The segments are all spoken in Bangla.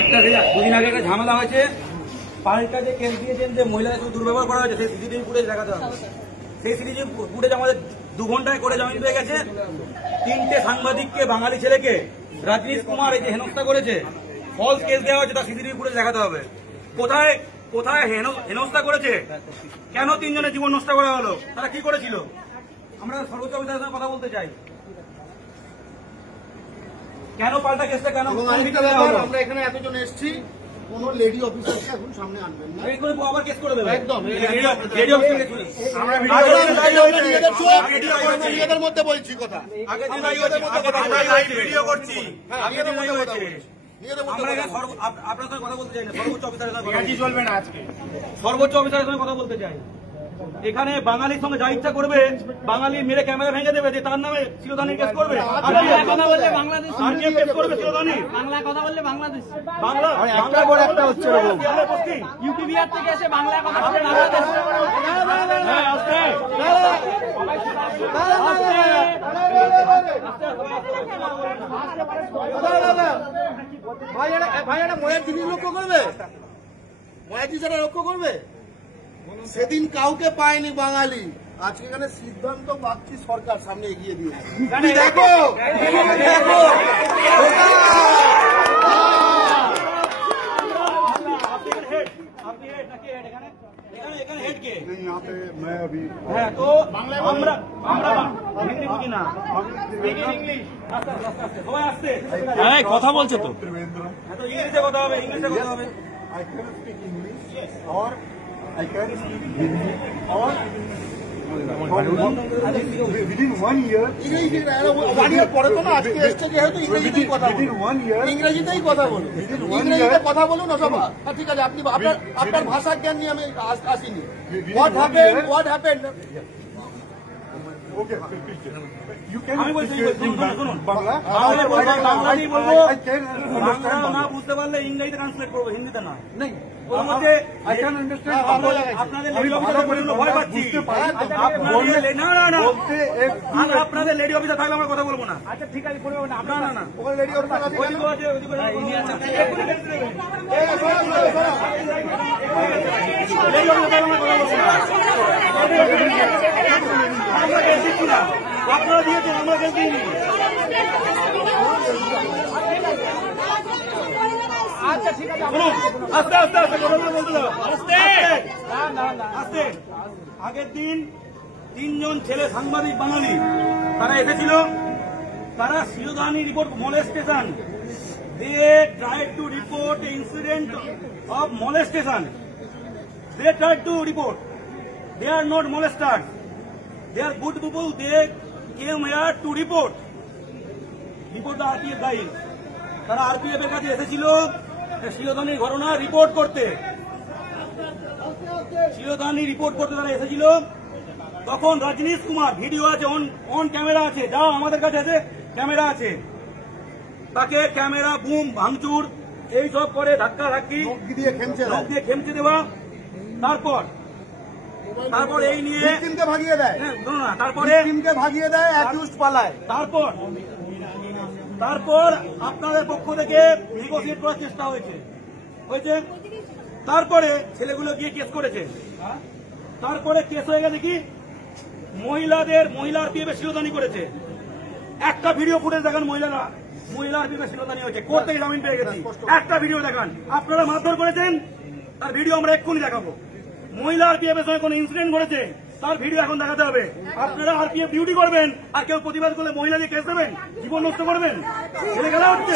একটা দুদিন আগে একটা ঝামেলা হয়েছে, পাল্টা যে কেস দিয়েছেন যে মহিলাদের সাথে দুর্ব্যবহার করা হয়েছে, সেই সিসিটিভি ফুটেজ দেখাতে হবে। সেই সিসিটিভি ফুটেজ আমাদের 2 ঘন্টায় করে জামিন পেয়ে গেছে। 3টে সাংবাদিককে, বাঙালি ছেলেকে রাজনীশ কুমার এই যে হেনস্থা করেছে, ফলস কেস দেওয়া হয়েছে, তার সিসিটিভি ফুটেজ দেখাতে হবে। কোথায় কোথায় হেনস্থা করেছে, কেন 3 জনের জীবন নষ্ট করা হলো, তারা কি করেছিল, আমরা সর্বোচ্চ অফিসারের সঙ্গে কথা বলতে চাই। কেন পাল্টা কেসটা কেন আমরা এখানে এতজন এসেছি, কোন লেডি অফিসারকে এখন সামনে আনবেন না, আবার কেস করে দেবেন একদম। নিজেদের মধ্যে বলছি কথা, ভিডিও করছি, আপনার সঙ্গে কথা বলতে চাই না, সর্বোচ্চ অফিসারের সঙ্গে চলবে না আজকে, সর্বোচ্চ অফিসারের সঙ্গে কথা বলতে চাই। এখানে বাঙালির সঙ্গে যা ইচ্ছা করবে, বাঙালি মেরে ক্যামেরা ভেঙে দেবে, যে তার নামে শিরোধানির কেস করবে, কথা বললে বাংলাদেশ কেস করবে শিরোধানি, বাংলা কথা বললে বাংলাদেশ, বাংলা বাংলা বড় একটা হচ্ছে ইউপি বিহার থেকে এসে বাংলা কথা বলে বাংলাদেশ। ভাইয়ারা ময়ের জিনিস লক্ষ্য করবে, ময়ের জিনিসটা লক্ষ্য করবে। সেদিন কাউকে পায়নি বাঙালি, আজকে এখানে সিদ্ধান্ত বাগচি সরকার সামনে এগিয়ে দিয়েছে। দেখো দেখো তো আমরা হিন্দি বুঝি না, সবাই আসছে, কথা বলছে তো, ইংলিশে কথা হবে, ইংলিশে কথা হবে। I can speak English or I can speak Hindi or within 1 year. পরে তো না, আজকে এসছে যেহেতু ইংরেজিতেই কথা বলুন, ইংরেজিতেই কথা বলুন, ইংরেজিতে কথা বলুন অথবা ঠিক আছে, আপনি আপনার ভাষার জ্ঞান নিয়ে আমি আসিনি। What happened? Okay, you can Bangla না বুঝতে পারলে ইংরেজিতে ট্রান্সলেট করবো, হিন্দিতে না। আপনাদের লেডি অফিসার থাকলে আমরা কথা বলবো না। আচ্ছা ঠিক আছে, না না না, লেডি অফিসার আপনারা দিয়েছেন, আমরা কেউ দিইনি। আচ্ছা ঠিক আছে, আস্তে আস্তে আস্তে কথা বলতে দাও, আস্তে আস্তে। আগের দিন 3 জন ছেলে সাংবাদিক বাঙালি তারা এসেছিল, তারা শিরোধানি report molestation, they tried to report an incident of molestation, they tried to report, they are not molesters, they are good people, they came here to report the RPF guys, তারা RPF এর কাছে এসেছিল শিরোধানির ঘটনা রিপোর্ট করতে, শিরোধানি রিপোর্ট করতে তারা এসেছিল। তখন রাজনীশ কুমার, ভিডিও আছে, অন ক্যামেরা আছে, যা আমাদের কাছে আছে ক্যামেরা আছে, তাকে ক্যামেরা বুম ভাঙচুর এইসব করে, ধাক্কা ধাক্কি দিয়ে খেমচে দেওয়া। তারপর এই নিয়ে ভাগিয়ে দেয়, তারপরে ভাগিয়ে দেয়, অ্যাকিউজড পালায়। তারপর আপনাদের পক্ষ থেকে নেগোসিয়েট করার চেষ্টা হয়েছে। তারপরে ছেলেগুলো গিয়ে কেস করেছে, তারপরে কেস হয়ে গেছে কি, মহিলার বিয়ে শিরোধানি করেছে। একটা ভিডিও ফুটেজ দেখান, মহিলার বিয়ে শিরোধানি হয়েছে, কোর্ট থেকে জামিন পেয়ে গেছি, একটা ভিডিও দেখান। আপনারা মারধর করেছেন, তার ভিডিও আমরা এক্ষুনি দেখাবো। মহিলার বিয়ে সঙ্গে কোন ইনসিডেন্ট করেছে, তার ভিডিও এখন দেখাতে হবে। আপনারা আরপিএফ ডিউটি করবেন, আর কেউ প্রতিবাদ করলে মহিলা দিয়ে কেস দেবেন, জীবন নষ্ট করবেন, ছেলে খেলা হচ্ছে।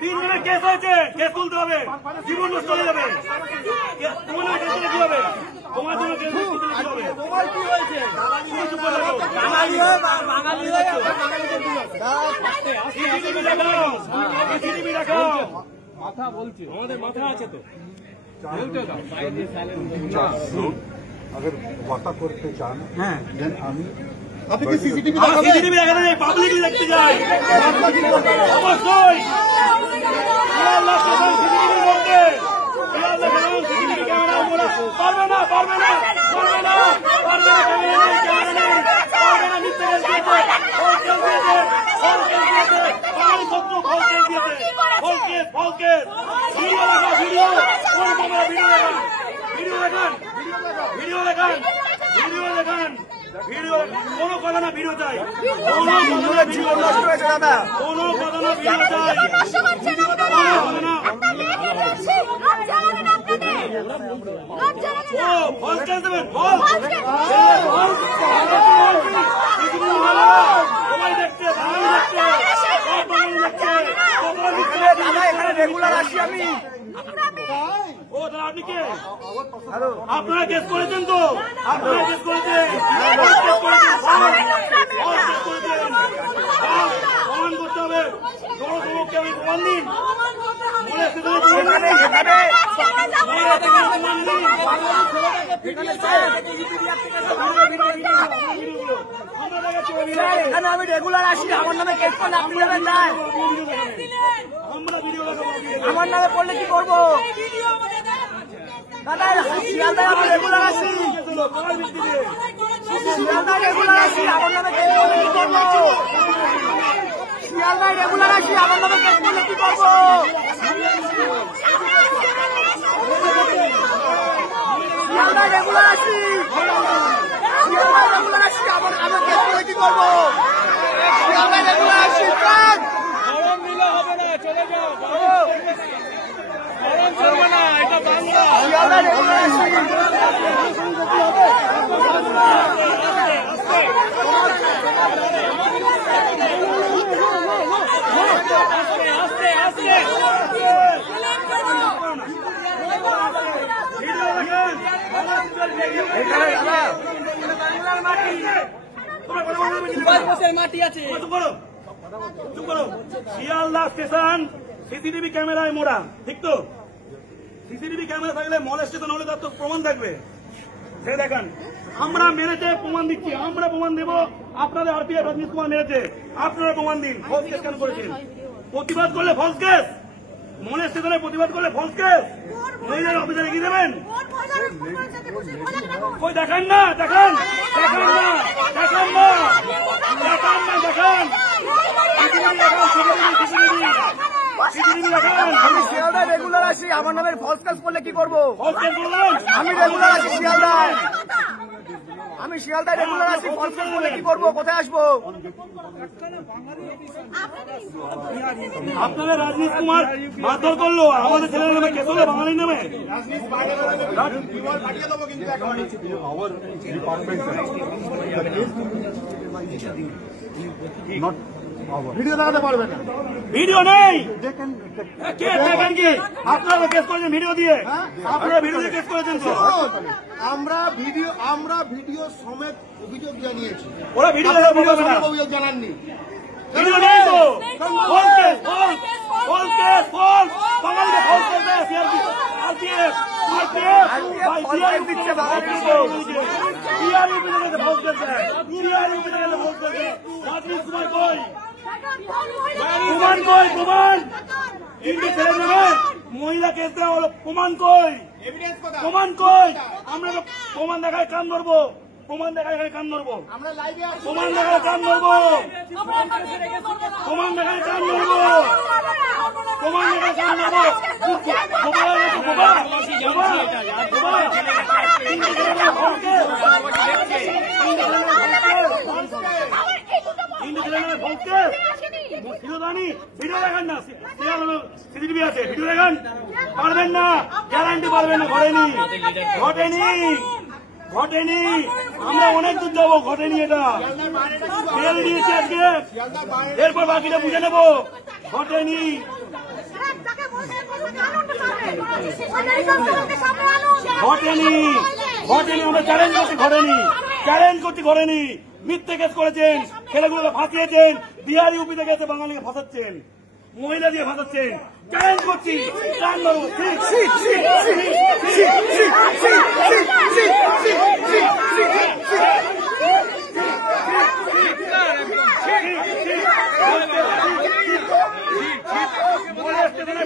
তিন জনের কেস হয়েছে, কেস তুলতে হবে, জীবন নষ্ট হয়ে যাবে। কি হবে তোমার জন্য? কেস হবে, মাথা বলছে, আমাদের মাথা আছে তো। अगर वाता करते चान, হ্যাঁ আমি আপনি কি সিসিটিভি দেখাতে যাই, পাবলিকলি দেখতে যাই, অবশ্যই সিসিটিভির মধ্যে পারবে না মিথ্যে কেস দিয়েছে, বাঙালি শত্রু ফল কেস দিয়েছে, ফল কেস। ভিডিও দেখান, ভিডিও কোনো কথা না, ভিডিও চাই, কোনো কথা না, ভিডিও চাই, ফল কেস দেবেন, সবাই দেখছে, রেগুলার আসি আমি। ও দাদা আপনি কে? আপনারা কেস করেছেন তো? আপনারা কেস করেছেন, প্রমাণ করতে হবে। জনসমক্ষে আমি প্রমাণ দিন, এখানে আমি রেগুলার আসি, আমার নামে কেস করলে আপনি যাবেন না, আমার নামে করলে কি করবো দাদা? শিয়ালদায় আমি রেগুলার আসি, শিয়ালদায় রেগুলার আসি, আমার নামে কেস করলে কি করবো? শিয়ালদায় রেগুলার আসি, আমার নামে কেস করলে কি করবো? শিয়ালদায় রেগুলার আসি, শিয়ালদায় রেগুলার আসি, আমার নামে কেস করলে কি করবো? শিয়ালদায় রেগুলার আসি, গরম দিলে হবে না, চলে যাও, গরম চলবে না, এটা বাংলা। শিয়ালদায় রেগুলার আসি। মাটি আছে, শিয়ালদা স্টেশন সিসিটিভি ক্যামেরায় মোড়া, ঠিক তো? সিসিটিভি ক্যামেরা থাকলে মলেস্টেশন হলে তার তো প্রমাণ থাকবে, সে দেখান। আমরা মেরেছে প্রমাণ দিচ্ছি, আমরা প্রমাণ দেবো। আপনাদের আরপিএফ রজনীশ কুমার মেরেছে, আপনারা প্রমাণ দিন। ফলস কেস কেন করেছেন? প্রতিবাদ করলে ফলস কেস, মলেস্টেশনে প্রতিবাদ করলে ফলস কেস, মহিলার অফিসে এগিয়ে দেবেন। কই দেখান না, দেখান, দেখান না, দেখান না, দেখান না, দেখান, আমি শিয়ালদায় রেগুলার আসি, আমার নামের ফলস কেস করলে কি করবো? ফলস কেস করলেন? আমি রেগুলার আসি শিয়ালদায়, আমি শিয়ালদায় রেগুলার আসি, ফলস কেস করলে কি করবো? কোথায় আসবো? আপনাদের রাজনীশ কুমার মারধর করলো, আমাদের ছেলের নামে কেস হলো, বাঙালির নামে। ভিডিও দেখাতে পারবে না, ভিডিও নেই, কে দেখেন কি? আপনারা কেস করেছেন ভিডিও দিয়ে, আপনারা ভিডিও দিয়ে কেস করেছেন তো? আমরা ভিডিও সমেত অভিযোগ জানিয়েছি, ওরা ভিডিও অভিযোগ জানাননি। ভিডিও নেই তো? False case, false case, false, বাঙালিকে ফলস কেস দেয় সিআরপি, আরপিএফ, ভাই সিআরপি দিচ্ছে, সিআরপি থেকে ফলস কেস দেয়, সিআরপি থেকে ফলস কেস দেয়। রাজনীশ কুমার কই? প্রমাণ কই? প্রমাণ তিনটে ছেলে নেবে, মহিলা কেস দেওয়া হলো, প্রমাণ কই? প্রমাণ কই? আমরা তো প্রমাণ দেখায় কান ধরবো, প্রমাণ দেখায় কান ধরবো, প্রমাণ দেখায় কান ধরবো, প্রমাণ দেখায় কান ধরবো, প্রমাণ দেখায় কান ধরবো। ভিডিও দেখান না, সিসিটিভি আছে, ভিডিও দেখান। পারবেন না, গ্যারান্টি পারবেন না, ঘটেনি, ঘটেনি, ঘটেনি। আমরা অনেক দূর যাবো, ঘটেনি, এটা বেল দিয়েছি আজকে, এরপর বাকিটা বুঝে নেবো, ঘটেনি। ঘটেনি, ঘটেনি, আমরা চ্যালেঞ্জ করছি, ঘটেনি, চ্যালেঞ্জ করছি, ঘটেনি। মিথ্যে কেস করেছেন, ছেলেগুলোকে ফাঁসিয়েছেন, বিহার ইউপি থেকে এসে বাঙালিকে ফাঁসাচ্ছেন, মহিলা দিয়ে ফাঁসাচ্ছেন, চ্যালেঞ্জ করছি।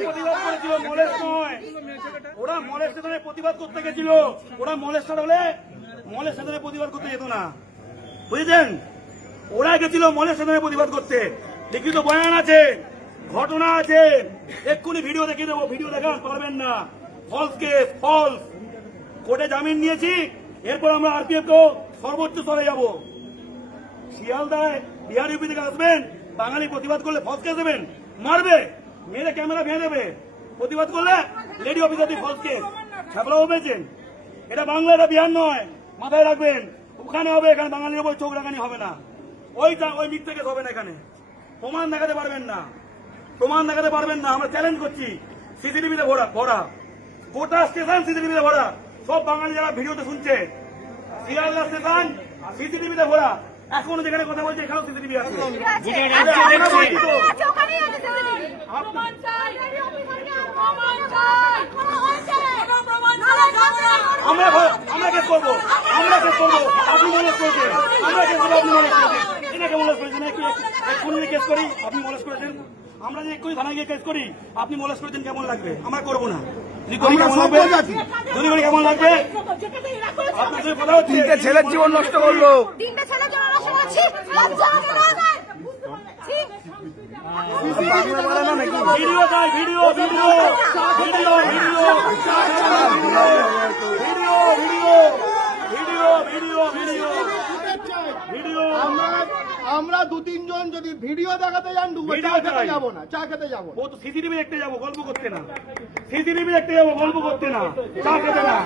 প্রতিবাদ করেছিল, মলেস্ট নয়, ওরা মলেস্টেশনের প্রতিবাদ করতে গেছিল। ওরা মলেস্টার হলে মলেস্টেশনের প্রতিবাদ করতে যেত না, বুঝেছেন? ওরা গেছিল মলেস্টেশনের প্রতিবাদ করতে। লিখিত বয়ান আছে, ঘটনা আছে, এক্ষুনি ভিডিও দেখিয়ে দেবো। ভিডিও দেখান পারবেন না, ফলস কেস, ফলস। কোর্টে জামিন নিয়েছি, এরপর আমরা আরপিএফ কেও সর্বোচ্চ স্তরে যাব। শিয়ালদায় বিহার ইউপি থেকে আসবেন, বাঙালি প্রতিবাদ করলে ফলস কেস দেবেন, মারবে, মেরে ক্যামেরা ভেঙে দেবে। প্রতিবাদ করলে লেডি অফিসার দিয়ে ফলস কেস, ছাপড়াও পেয়েছেন। এটা বাংলা, এটা বিহার নয়, মাথায় রাখবেন। ওখানে হবে, এখানে বাঙালির উপর চোখ রাখানি হবে না। ওই মিথ্যে কেস হবে না, এখানে প্রমাণ দেখাতে পারবেন না, প্রমাণ দেখাতে পারবেন না। আমরা চ্যালেঞ্জ করছি, সিসিটিভিতে ভরা, গোটা স্টেশন সিসিটিভিতে ভরা। সব বাঙালি যারা ভিডিওতে শুনছে, শিয়ালদা স্টেশন সিসিটিভিতে ভরা। এখনো যেখানে কথা বলছে এখানেও সিসিটিভি আছে। আমরা কেস করবো, আমরা কেস করবো। আপনি মনে করেছেন, আমরা কেস করবো, আপনি মনে করেছেন। এটাকে মনে করেছেন, এক্ষুনি কেস করি, আপনি মনে করেছেন। আমরা যে এক্ষুনি থানায় গিয়ে কেস করি, আপনি মনে করেছেন, কেমন লাগবে? আমরা করবো না। কেমন লাগবে? কেমন লাগবে? আপনার সাথে কথা হচ্ছে, 3টে ছেলের জীবন নষ্ট করলো। ভিডিও চাই, video video video video video video video video video. আমরা 2-3 জন যদি ভিডিও দেখাতে যান, চা খেতে যাবো না, চা খেতে যাবো। ও তো সিসিটিভি দেখতে যাবো, গল্প করতে না। সিসিটিভি দেখতে যাবো, গল্প করতে না, চা খেতে না।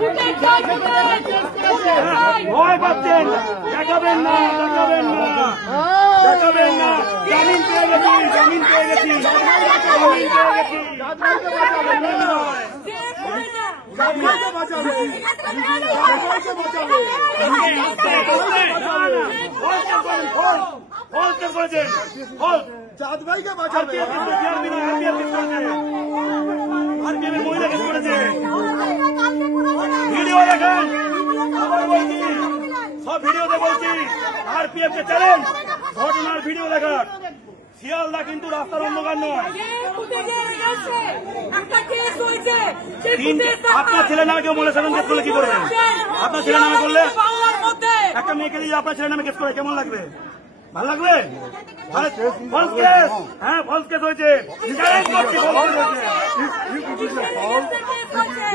ভয় পাচ্ছেন, দেখাবেন না, দেখাবেন না, দেখাবেন না। জামিন পেয়ে গেছি, জামিন পেয়ে গেছি, জামিন পেয়ে গেছি। জাত ভাইকে বাঁচাবে। ভিডিও দেখেন, সব ভিডিওতে বলছি, আরপিএফ কে চ্যালেঞ্জ, ঘটনার ভিডিও দেখান। শিয়ালদা কিন্তু রাস্তার অন্ধকার নয়। আপনার ছেলে নামে কেউ বলে সেখানে কেস করলে কি করবেন? আপনার ছেলে নামে করলে, একটা মেয়েকে দিয়ে আপনার ছেলে নামে কেস করে কেমন লাগবে? ভালো লাগবে? ফলস কেস, হ্যাঁ ফলস কেস হয়েছে। চ্যালেঞ্জ করছি, ফলস কেস হয়েছে।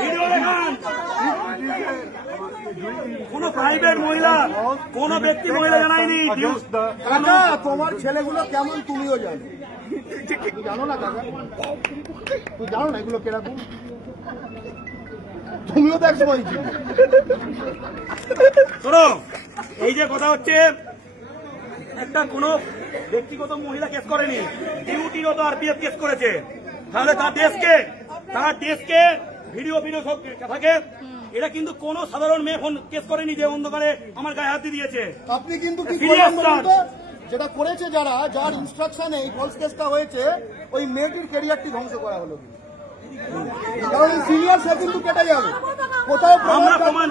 ভিডিও দেখান। কোন প্রাইভেট মহিলা, কোন ব্যক্তি মহিলা জানায়নি। কাকা, তোমার ছেলেগুলো কেমন তুমিও জানো, জানো না কাকা? তুই জানো না এগুলো কিরকম? তুমিও তো এক সময় ছিল। শোনো, এই যে কথা হচ্ছে, একটা কোন ব্যক্তিগত মহিলা কেস করেনি, ডিউটিরত আরপিএফ কেস করেছে। তাহলে তার দেশকে ভিডিও সব থাকে। এটা কিন্তু কোন সাধারণ মেয়ে ফোন কেস করেনি যে অন্ধকারে আমার গায়ে হাত দিয়েছে। আপনি কিন্তু কি করলেন বলুন তো? যেটা করেছে যারা, যার ইনস্ট্রাকশনে এই ফলস কেসটা হয়েছে, ওই মেয়েটির ক্যারিয়ারটি ধ্বংস করা হলো। কারণ সিনিয়র সে কিন্তু কেটে যাবে, কোথাও প্রমাণ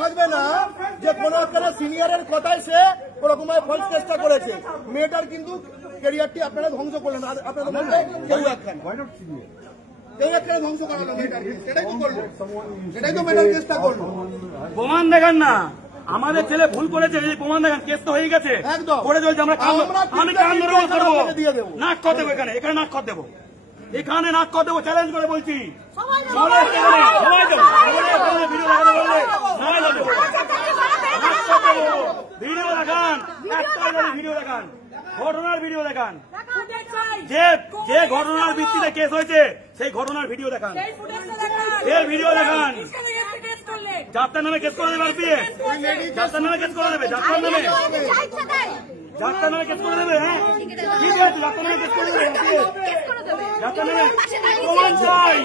থাকবে না যে কোন একটা সিনিয়রের কথায় সে ওরকম ফলস কেসটা করেছে। মেয়েটার কিন্তু ক্যারিয়ারটি আপনারা ধ্বংস করলেন। আপনাদের মধ্যে কেউ একখানে ধ্বংস করালো মেয়েটাকে, সেটাই তো করলো, সেটাই তো মেয়েটার কেসটা করলো। প্রমাণ দেখান না, আমাদের ছেলে ভুল করেছে, এই প্রমাণ দেখান। কেস তো হয়ে গেছে, করে চলছে। আমি কান ধরে করবো, নাক কর দেবো, এখানে নাক কর দেবো, এখানে নাক কর দেবো, চ্যালেঞ্জ করে বলছি। ভিডিও দেখান, ভিডিও দেখান, ঘটনার ভিডিও দেখান। যে ঘটনার ভিত্তিতে কেস হয়েছে সেই ঘটনার ভিডিও দেখান, সেই ভিডিও দেখান। যাত্রার নামে কেস করে দেবে আরপিএফ, যাত্রার নামে কেস করে দেবে, যাত্রার নামে কেস করে দেবে। হ্যাঁ ঠিক আছে, যাত্রার নামে কেস করে দেবে, যাত্রার নামে। প্রমাণ চাই,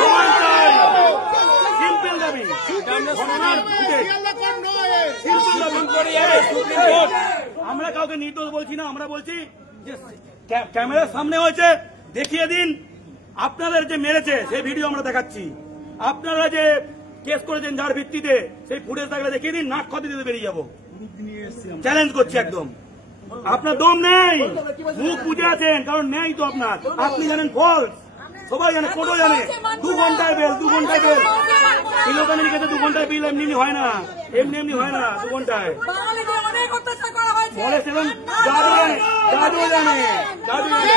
প্রমাণ চাই, সিম্পল দাবি। আমরা কাউকে নির্দোষ বলছি না, আমরা বলছি যে ক্যামেরার সামনে হয়েছে, দেখিয়ে দিন। আপনাদের যে মেরেছে সেই ভিডিও আমরা দেখাচ্ছি। আপনারা যে কেস করেছেন যার ভিত্তিতে, সেই ফুটেজ থাকলে দেখিয়ে দিন, নাক খতে দিতে বেরিয়ে যাবো। চ্যালেঞ্জ করছি একদম। আপনার দম নেই, মুখ বুঝে আছেন, কারণ নেই তো আপনার। আপনি জানেন ফলস, সবাই জানে, কোর্টও জানে। 2 ঘন্টায় বেল, 2 ঘন্টায় বেল। শ্রীলঙ্কানের লিখেছে 2 ঘন্টায় বিল, এমনি হয় না, এমনি হয় না 2 ঘন্টায়। বলে সেদিন দাদু জানে, দাদু জানে, দাদু জানে।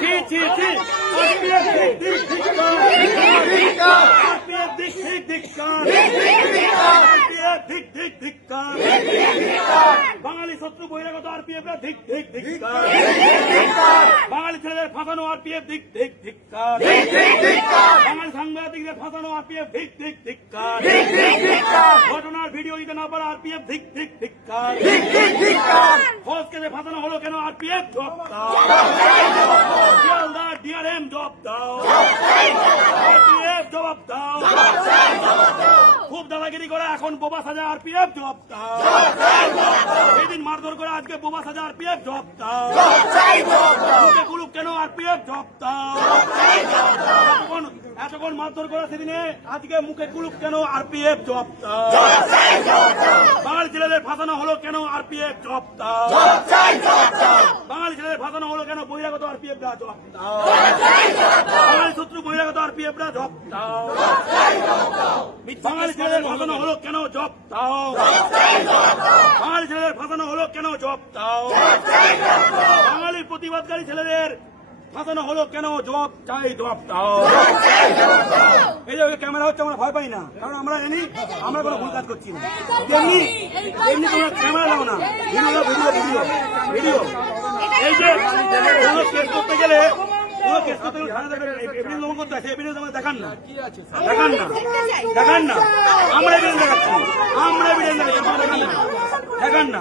ঠিক ঠিক ঠিক বাঙালি শত্রু বহিরাগত আরপিএফ ধিক ধিক ধিক্কার, বাঙালি ছেলেদের ফাঁসানো আরপিএফ ধিক ধিক ধিক্কার, বাঙালি সাংবাদিকদের ফাঁসানো আরপিএফ ধিক ধিক ধিক্কার, ঘটনার ভিডিও দিতে না পারা আরপিএফ ধিক ধিক ধিক্কার, ফৌজকে ফাঁসানো হলো কেন আরপিএফ জবাব দাও, শিয়ালদার ডিআরএম জবাব দাও, আরপিএফ জবাব দাও, খুব দাদাগিরি করে এখন বোবা সাজা আরপিএফ জবাব দাও, সেদিন মারধর করে আজকে বোবা সাজা আরপিএফ জবাব দাও, মুখে কুলুপ কেন আরপিএফ জবাব দাও, এতক্ষণ মারধর করে সেদিনে আজকে মুখে কুলুপ কেন আরপিএফ জবাব দাও, বাঙালি ছেলেদের ফাঁসানো হলো কেন আরপিএফ জবাব দাও, বাঙালি ছেলেদের ফাঁসানো হলো কেন বহিরাগত আরপিএফ রা জবাব দাও, বাঙালি শত্রু বহিরাগত আরপিএফ রা জবাব দাও, বাঙালি ছেলেদের ফাঁসানো হলো কেন জবাব দাও, বাঙালি ছেলেদের ফাঁসানো হলো কেন জবাব দাও, বাঙালি প্রতিবাদকারী ছেলেদের ফাঁসানো হলো কেন জবাব চাই, জবাব দাও। এই যে ক্যামেরা হচ্ছে আমরা ভয় পাই না, কারণ আমরা জানি আমরা কোনো ভুল কাজ করছি না। তেমনি এমনি তোমরা ক্যামেরা দাও না, ভিডিও ভিডিও ভিডিও ভিডিও। এই যে কোনো কেস করতে গেলে এভিডেন্স করতে আছে, এভিডেন্স আমাদের দেখান না, দেখান না, দেখান না, আমরা এভিডেন্স দেখাচ্ছি, আমরা এভিডেন্স দেখাচ্ছি, দেখান না।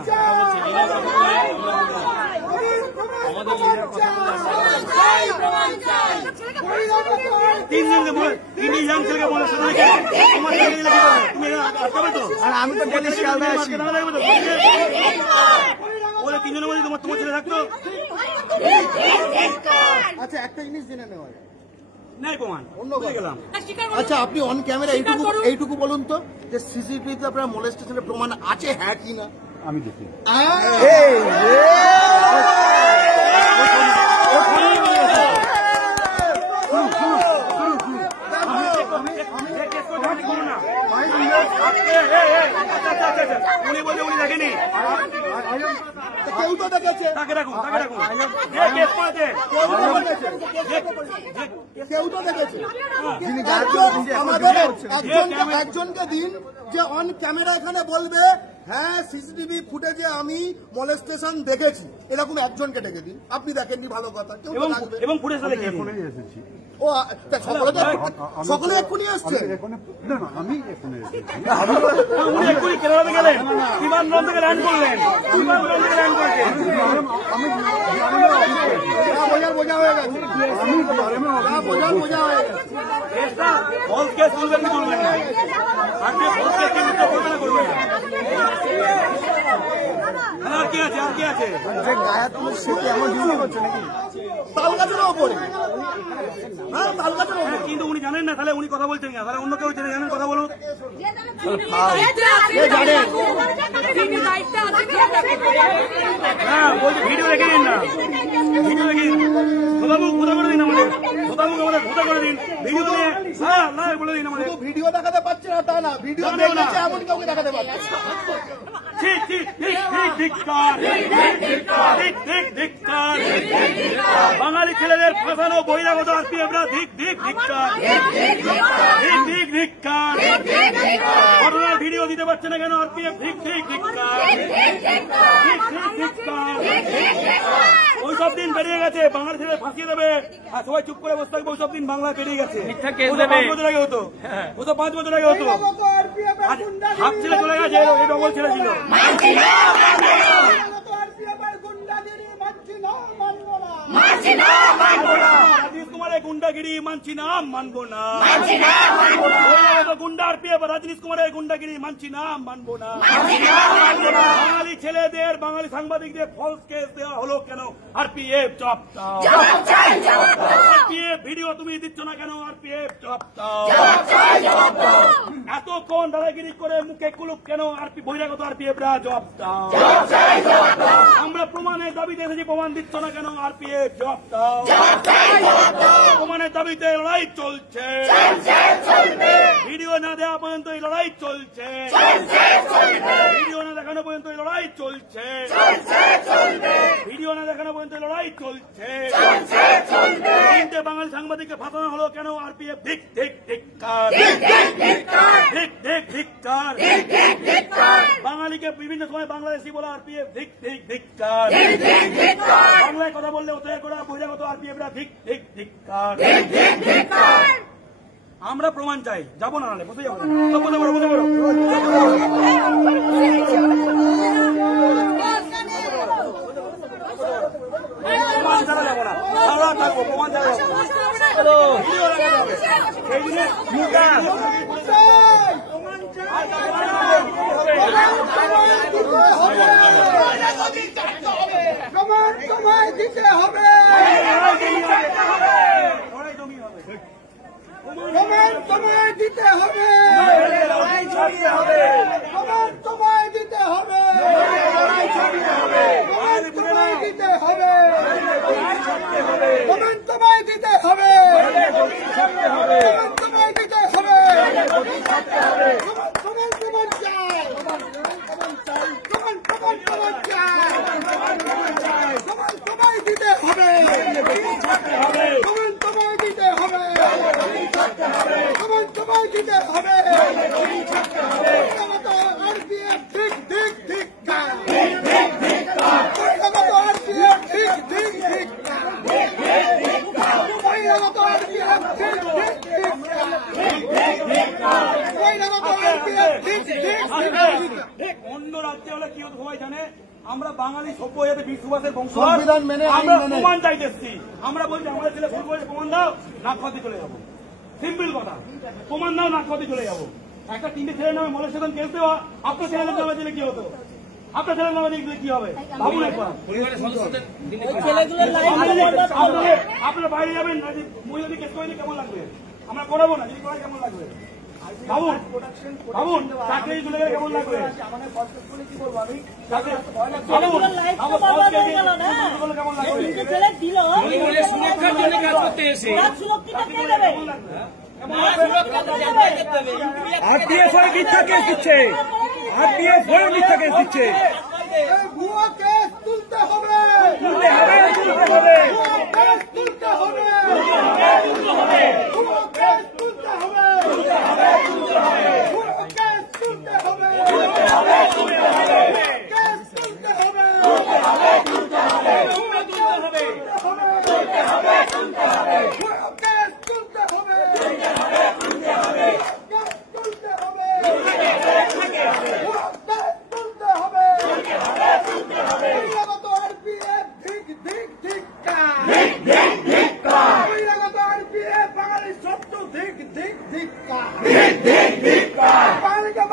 তিনজনকে বলে, তিন ইয়াং ছেলেকে বলে তুমি আটকাবে তো, আর আমি তো বলে তিনজনের মধ্যে তোমার ছেলে থাকতো। আচ্ছা একটা জিনিস জেনে নেওয়া যায়, নাই প্রমাণ অন্য গেলাম। আচ্ছা আপনি অন ক্যামেরা এইটুকু বলুন তো যে সিসিটিভিতে আপনার মোলেস্টেশনের প্রমাণ আছে হ্যাঁ কি না? আমি দেখি উনি বলে উনি দেখেনি, কেউ তো দেখেছে, তাকে রাখুন, তাকে রাখুন, কেস করেছে, কেউ তো দেখেছে। আমাদের একজনকে দিন যে অন ক্যামেরা এখানে বলবে হ্যাঁ সিসিটিভি ফুটেজে আমি মলেস্টেশন দেখেছি, এরকম একজনকে ডেকে দিন। আপনি দেখেননি ভালো কথা, কেউ তো লাগবে। এবং ফুটেজ এখনই এসেছি। ও সকলে এক্ষুনি আসছে, আমি এখানে এসেছি। উনি এক্ষুনি কেরালাতে গেলেন, বিমানবন্দর থেকে ল্যান্ড করলেন, বিমানবন্দর থেকে ল্যান্ড করলেন। বোঝা হয়ে গেছে, বোঝা হয়ে গেছে। ফলস কেস তুলবেন কি তুলবেন না, আপনি ফলস কেস কিন্তু ঘোষণা করবেন না। আর কি আছে, আর কি আছে? তাল গাছের ওপরে, হ্যাঁ তাল গাছের ওপরে। কিন্তু উনি জানেন না, তাহলে উনি কথা বলছেন না, তাহলে অন্য কেউ জেনে জানেন কথা বলুন। হ্যাঁ বলছি ভিডিও দেখে নিন না, ভিডিও দেখে নিন। বাবু কোথা করে দিন আমাদের, বাবু আমাদের কোথা করে দিন, ভিডিও নিয়ে হ্যাঁ না বলে দিন আমাদের। ভিডিও দেখাতে পারছে না তা না, ভিডিও দেখেছে এমন কাউকে দেখাতে পারছে। ঠিক ঠিক ঠিক ঠিক ধিক্কার, ঠিক ঠিক ধিক্কার, বাঙালি ছেলেদের ফাঁসানো বহিরাগত আরপিএফরা ধিক ধিক ধিক্কার, ঠিক ঠিক ধিক্কার, ঘটনার ভিডিও দিতে পারছে না কেন আরপিএফ ধিক ঠিক ধিক্কার, ঠিক ঠিক ধিক্কার। ওইসব দিন বেরিয়ে গেছে, বাঙালি ছেলে ফাঁসিয়ে দেবে আর সবাই চুপ করে বসে থাকবে, ওইসব দিন বাংলা বেরিয়ে গেছে। 5 বছর আগে হতো, ও তো 5 বছর আগে হতো। হাত ছেলে চলে গেছে, এই ডবল ছেলে ছিল। রাজনীশ কুমারের গুন্ডাগিরি মানছি না, মানবো না। গুন্ডা আরপিএফ, রাজনীশ কুমারের গুন্ডাগিরি মানছি না, মানবো না। বাঙালি ছেলেদের, বাঙালি সাংবাদিকদের ফলস কেস দেওয়া হলো কেন আরপিএফ জবাব দাও, আরপিএফ ভিডিও তুমি দিচ্ছ না কেন? আরপিএফ জবাব দাও। এতক্ষণ দাদাগিরি করে মুখে কুলুপ কেন? বহিরাগত আরপিএফরা জবাব দাও। আমরা প্রমাণের দাবিতে এসেছি, প্রমাণ দিচ্ছ না কেন? আরপিএফ জবাব দাও। প্রমাণের দাবিতে লড়াই চলছে, ভিডিও না দেওয়া পর্যন্ত এই লড়াই চলছে, ভিডিও না দেখানো পর্যন্ত এই লড়াই চলছে, ভিডিও না দেখানো পর্যন্ত লড়াই চলছে। তিনটে বাঙালি সাংবাদিককে ফাঁসানো হলো কেন? আরপিএফ ধিক ধিক ধিক্কার, ধিক ধিক ধিক্কার। বাঙালিকে বিভিন্ন সময় বাংলাদেশি বলা আরপিএফ ধিক ধিক ধিক্কার। বাংলায় কথা বললে অত্যাচার করা বহিরাগত আরপিএফরা ধিক ধিক ধিক্কার। আমরা প্রমাণ চাই, যাবো না, নাহলে বসে যাবো না। বসে পড়ো, বসে পড়ো। প্রমাণ ছাড়া যাবো না, আমরা থাকবো, প্রমাণ ছাড়া যাবো না। দিতে হবে, তোমায় দিতে হবে, তোমায় দিতে হবে, তোমায় দিতে হবে, তোমায় দিতে হবে, তোমায় দিতে হবে, তোমায় দিতে হবে, তোমায় দিতে হবে, তোমায় দিতে হবে। আরপিএফ ঠিক ঠিক ঠিক অন্য রাজ্যে হলে কি হতো সবাই জানে। আমরা বাঙালি সভ্য যাতে বীর সুভাষের বংশ, সংবিধান মেনে আমরা প্রমাণ চাইতে এসেছি। আমরা বলছি আমাদের ছেলে ভুল করে প্রমাণ দাও, নাক খাওয়াতে চলে যাবো। সিম্পল কথা, প্রমাণ দাও, নাক খাওয়াতে চলে যাবো। একটা তিনটে ছেলের নামে মলের কেস দেওয়া, আপনার ছেলের নামে দিলে কি হতো? আপনার ছেলের নামে দিলে কি হবে? ভাবুন একবার। আপনারা বাইরে যাবেন, মহিলাদের কেস করে কেমন লাগবে? আমরা করাবো না, যদি করা কেমন লাগবে? ভাবুন, ভাবুন, চাকরি চলে গেলে কেমন লাগবে? কেমন আরপিএফ মিথ্যা কেস দিচ্ছে, আরপিএফ মিথ্যা কেস দিচ্ছে। ভুয়া কেস তুলতে হবে, তুলতে হবে, তুলতে হবে, তুলতে হবে,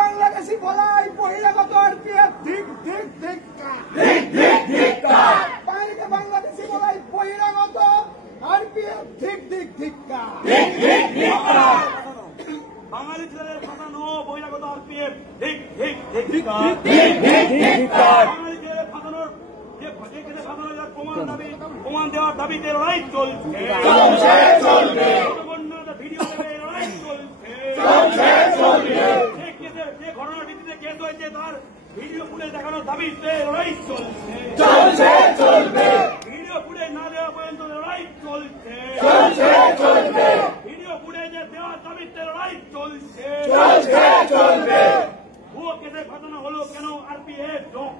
বাংলাদেশি বলাই বহিরাগত আরপিএফ ধিক ধিক ধিক্কার, বাংলাদেশি বলাই বহিরাগত আরপিএফ ধিক ধিক ধিক্কার। বাঙালি ছেলেদের ফাঁসানো বহিরাগত আরপিএফ ধিক ধিক ধিক্কার। বাঙালি ছেলেদের ফাঁসানোর যে ফাঁসানো যার প্রমাণ দেওয়ার দাবিতে লড়াই চলছে, ভিডিও দেবে লড়াই চলছে। যে ঘটনাটিতে কেস হয়েছে তার ভিডিও ফুটেজ দেখানোর দাবিতে লড়াই চলছে, ভিডিও ফুটেজ না দেওয়া পর্যন্ত লড়াই চলছে, ভিডিও ফুটেজ দেওয়ার দাবিতে লড়াই চলছে। ভুয়ো কেসে ফাঁসানো হলো কেন? আরপিএফ জবাব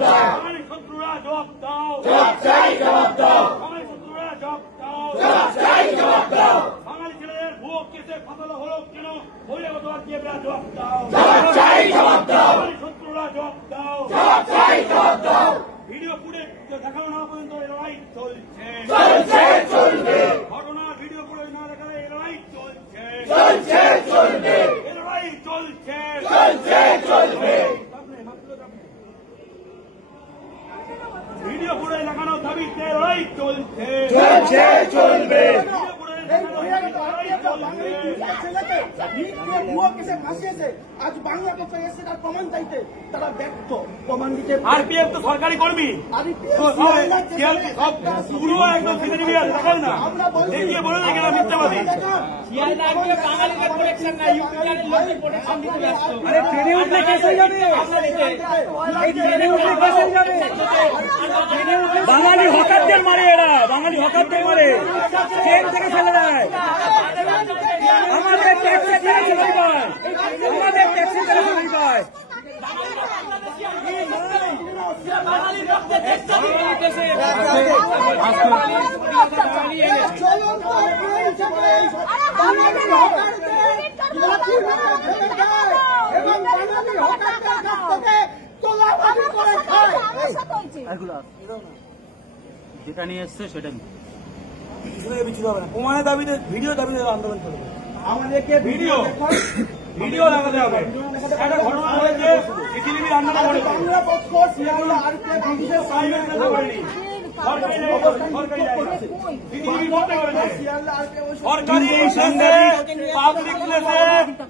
দাও, বাঙালি শত্রুরা জবাব দাও, বাঙালি শত্রুরা জবাব দাও, বাঙালি ছেলেদের ভুয়ো কেসে ফাঁসানো হলো কেন? বহিরাগত আরপিএফরা জবাব দাও, বাঙালি শত্রুরা জবাব দাও, ভিডিও ফুটেজ দেখানো না পর্যন্ত লড়াই চলছে। চলবে। আজ বাংলা কথা এসে তার প্রমাণ চাইতে তারা ব্যর্থ, প্রমাণ দিতে আরপিএফ তো সরকারি কর্মী, পুরো একদম সিটিভিয়ার দেখাল না, দেখিয়ে বলে না কেন মিথ্যাবাদী। আরে ট্রেনে উঠলে কেস হয়ে যাবে, এই ট্রেনে উঠলে কেস হয়ে যাবে। বাঙালি হকারদের মারে এরা, বাঙালি হকারদের মারে, ট্রেন থেকে ফেলে দেয়। আমাদের ট্যাক্সে ছেড়ে চলে পায়, আমাদের ট্যাক্সে ছেড়ে চলে পায়। যেটা নিয়ে এসছে সেটা কিছু হবে না, প্রমাণের দাবিতে ভিডিও দাবিতে আন্দোলন করবে। আমাদেরকে ভিডিও লাগাতে হবে। একটা ঘটনা হয়েছে, পৃথিবীর আন্দোলন করেছে, বাংলা পক্ষ শিয়ালদা আরপিএফ পুলিশের সামনে সরকারি পাবলিক প্লেসে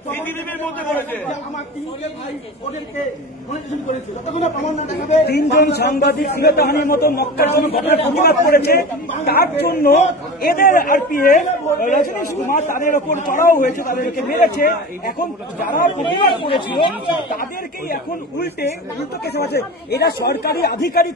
পৃথিবীর মধ্যে করেছে। আমার তিনটে ভাই ওদেরকে মনিটরিং করেছে, যতক্ষণ না প্রমাণ না দেখাবে। তিনজন সাংবাদিক শ্লীলতাহানির মতো মক্কারজনক ঘটনার প্রতিবাদ করেছে, তার জন্য এদের আরপিএফ রজনীশ কুমার তাদের ওপর চড়াও হয়েছে, তাদেরকে মেরেছে। এখন যারা প্রতিবাদ করেছিল তাদেরকেই এখন উল্টো কেসে আছে। এরা সরকারি আধিকারিক।